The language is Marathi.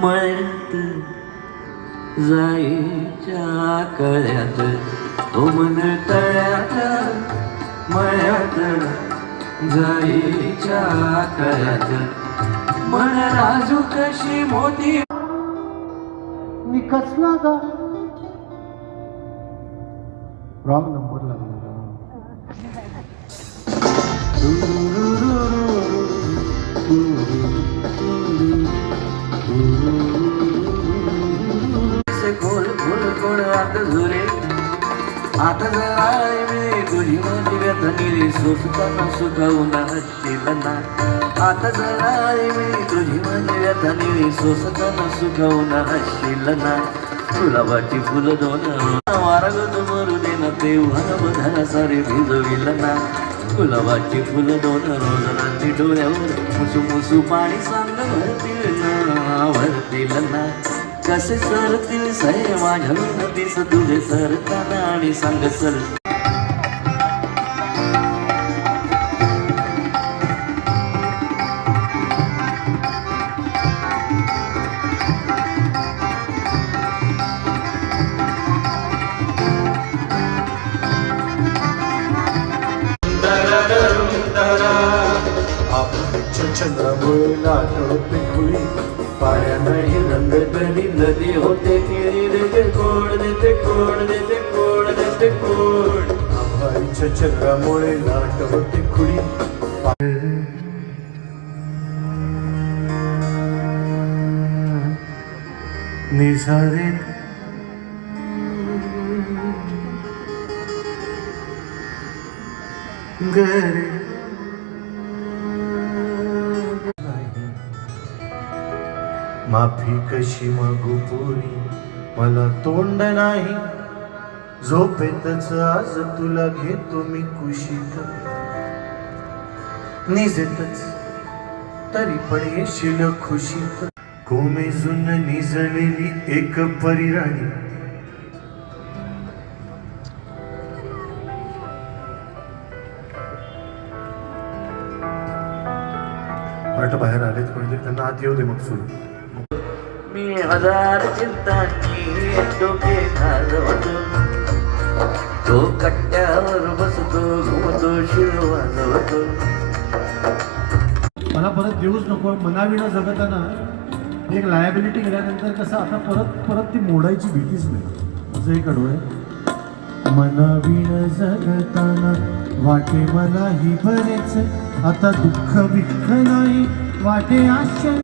मळ्यात जाईच्या कळ्यात ओ मन तळ्यात मळ्यात जाईच्या कळ्यात मन राजू कशी मोती मी कसला गा रॉंग नंबर लागला खोल खोल खोल आता झुरे आता जरा मी तुझी माझी व्यथा निरी सुखताना सुखावून हसशील ना आता जरा मी तुझी माझी व्यथा निरी सुखताना सुखावून हसशील ना गुलाबाची फुलं दोन वारागत मरू दे ना तेव्हा बधाला सारे भिजविल ना गुलाबाची फुलं दोन रोज रात्री डोळ्यावर मुसू मुसू पाणी सांग भरतील ना कसे सरतील सहे माझ्या नदीस तुझे सरताना आणि सांग सर चंद्रामुळे लाटवते खुळी पाण्यालाही रंग तरी नदी होते केळी देते कोड देते कोड देते कोड देते कोड आभाळीच्या चंद्रामुळे लाटवते खुळी निसारेत घरी माफी कशी मागू पोरी मला तोंड नाही झोपेतच आज तुला घेतो मी कुशीत निजेतच तरी पण येशील खुशीत कोमेजून निजलेली एक परिराणी वाट बाहेर आलेत कोणीतरी त्यांना आत येऊ दे मग सुरू मी हजार चिंतांनी डोके घालवतो तो कट्ट्यावर बसतो घुमतो शिर वाजवतो मला परत देऊच नको मनाविना जगताना एक लायबिलिटी गेल्यानंतर कसं आता परत ती मोडायची भीतीच नाही असं एक अडवं आहे मनाविना जगताना वाटे मलाही बरेच आता दुःख बिख्ख नाही वाटे आश्चर्य